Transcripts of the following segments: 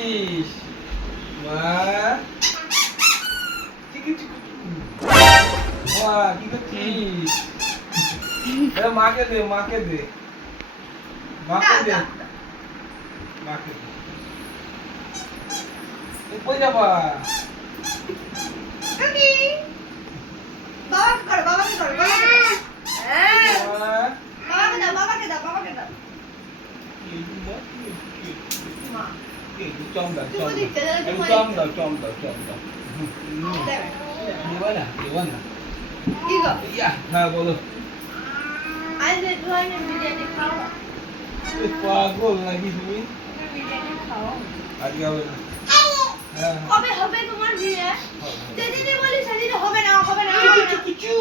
করছিস মা? চিকি চিকি মা কি করছিস? মাকে দে মাকে দে মাকে দে মাকে দে কই যাবা? হ্যাঁ বলো পাগল নাকি তুমি? আজকে হবে না। কবে হবে তোমার বিয়ে? যেদিনই বলি সেদিন হবে না হবে না। কিছু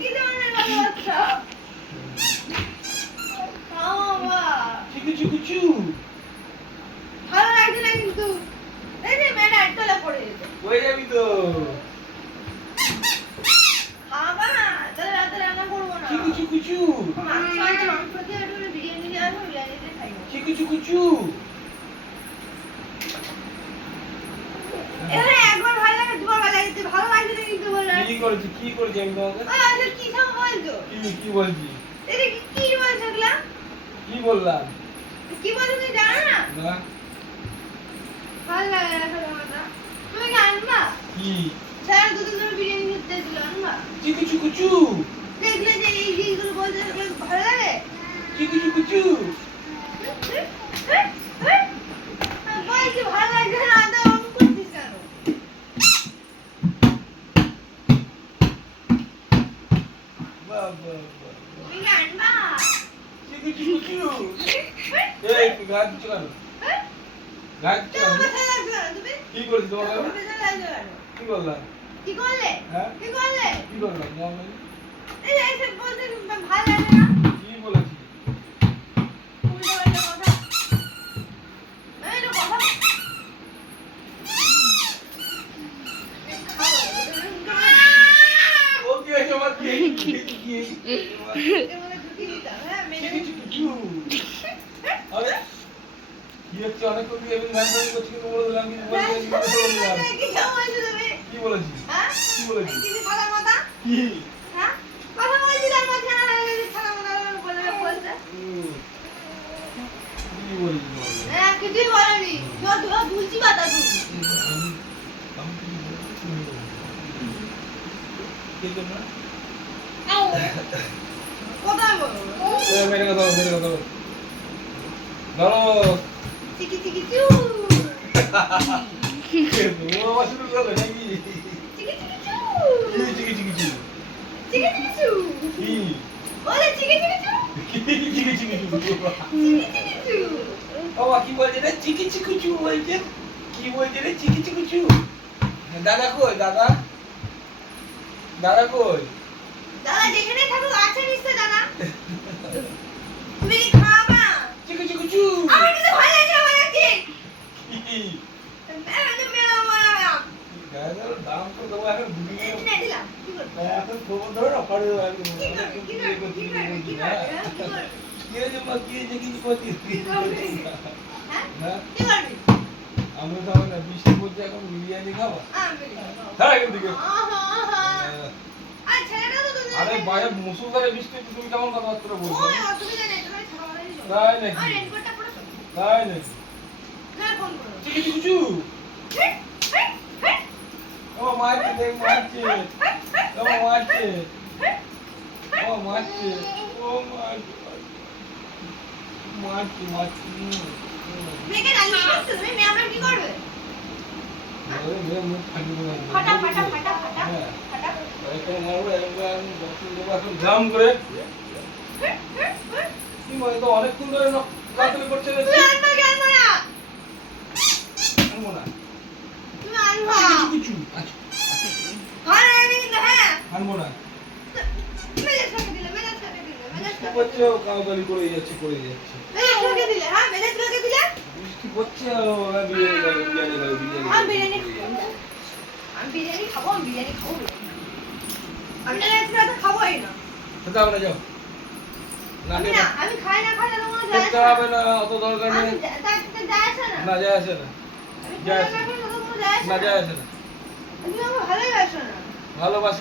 কি ধরনের কথা? বাবা কিছু কিছু ভালো লাগছে না কিন্তু। এই যে মেয়েটা একটলা পড়ে যেত। কই যাবি তো? খাবা না, তাহলে রাতে রান্না করবো না। কিছু কিছু মাংস আছে, মাংস দিয়ে একটু বিরিয়ানি দিয়ে আসবো, বিরিয়ানি দিয়ে খাইবো। কিছু কিছু এখানে একবার ভালো লাগে, দুবার ভালো লাগে, ভালো লাগছে না কিন্তু বললাম। কি করেছি আমি তোমাকে? আচ্ছা কি সব বলছো? কি বলছি? এটা কি বলছো এগুলা? কি বললাম? কি বলছো তুমি জানো না? না ভালো লাগে না খেতে মাথা। তুমি কি আনবা? কি স্যার দুদিন ধরে বিরিয়ানি খেতে দিল, আনবা? কিছু কিছু দেখলে যে এই জিনিসগুলো বলছো এগুলো ভালো লাগে? কিছু কিছু বলছি ভালো লাগছে না, তো অঙ্ক করছিস কেন? বাবা তুমি কি আনবা? কিছু কিছু এই তুই গাছ দিচ্ছ কেন? গাছ দিচ্ছ তোমার কেন? ভালো লাগছে না তুমি? কি করেছি তোমাকে? তোমার ভালো লাগছে কেন? কি বললাম? কি করলে? হ্যাঁ? কি করলে? কি বললাম তোমাকে? এই যে এসে বলছে ভালো লাগে না। কি বলেছি? উল্টো পাল্টা কথা। এই তো কথা। ও কি হয়েছে আমার কি কি এর মধ্যে ঢুকিয়ে দিতাম, হ্যাঁ, মেরে কিছু কিছু আরে কি হচ্ছে অনেক কবি এবং গান গান করছি কিন্তু বলে দিলাম কিছু বলে দিলাম কি সব বলছো তুমি? কি বলেছি? হ্যাঁ? কি বলেছি? কিছু কথা মতা? কি হ্যাঁ? কথা বলছিলাম মাঝখানে কথা মতা বলছে। কি বলেছি বলো? হ্যাঁ, কিছুই বলেনি। দুলছি পাতা তুমি। কি জন্য? কোথায় বলো? মেরে কথা বলো ধরো চিকি চিকি চু। ও বাবা শুরু করবে নাকি? চিকি চিকি চু। চিকি চিকি চিকি চিকি চিকি চু। কি বলে চিকি চিকি চু। চিকি চিকি চিকি চিকি চিকি চু। বাবা কি বলছে রে চিকি চিকি চু বলছে কি বলছে রে চিকি চিকি চু দাদা কই দাদা দাদা কই দাদা যেখানে থাকুক আছে নিশ্চয় দাদা। তুমি কি খাওয়া? চিকি চিকি চু আমার কিন্তু ভয় লাগছে, ভয় লাগছে। কি আমি মেলা মারা। গায়ের দাম তো দেবো এখন বুঝি এই নে দিলাম। কি করবে? এখন খবর ধরো না পারে কি করবে? কি করবে? কি করবে? কি করবে? হ্যাঁ, কি করবে? কি হয়েছে মা কি হয়েছে কিছু করছিস কি করবে? হ্যাঁ? হ্যাঁ কি করবে? আমরা তো না বৃষ্টি পড়ছে এখন বিরিয়ানি খাবো আমি হ্যাঁ এখান থেকে আর ছেলেটা তো দুদিন আরে বাইরে মুসুলধারে বৃষ্টি হচ্ছে তুমি কেমন কথাবার্তা বলছো ওই অসুবিধা নেই, তুমি ছাড়াবাড়ি যাও। তাই নাকি আর রেনকোটটা পরেছো? তাই নাকি না ফোন করো। চিকি চিকি চু ও মারছে দেখ মারছে ও মারছে ও মারছে ও মারছে মারছে মারছে মেয়েকে নালিশ করছো তুমি? মেয়ে আমরা কি করবে? মুখ ফাটি ফাটা ফাটা ফাটা ফাটা ফাটা। জাম করে কি মানে তো অনেকক্ষণ ধরে কাতল করছে রে তুমি আনবা কি আনবা না? আনবো না তুমি আনবা। কিছু আচ্ছা আর আমি কিন্তু হ্যাঁ। আনবো না মেজাজ খাকে দিলে, মেজাজ খাকে দিলে, মেজাজ বৃষ্টি খাকে পড়ছে ও কাউকালি করে যাচ্ছে মেজাজ খাকে দিলে, হ্যাঁ মেজাজ খাকে দিলে। বৃষ্টি পড়ছে ও বিরিয়ানি খাবে আমি বিরিয়ানি খাবো। আমি বিরিয়ানি খাবো, আমি বিরিয়ানি খাবো। আমি মেজাজ খাকে খাবোই না। খেতে হবে না যাও না আমি খেলে না আমি খাই না খাই না তোমার যায় খেতে আসে না। হবে না, অত দরকার নেই। আমি যায় আসে না। না যায় আসে না, আমি যায় খাই আসে না খাই না তোমার যায় আসে না, না। যায় আসে না। তুমি আমাকে ভালোবাসো না। ভালোবাসি।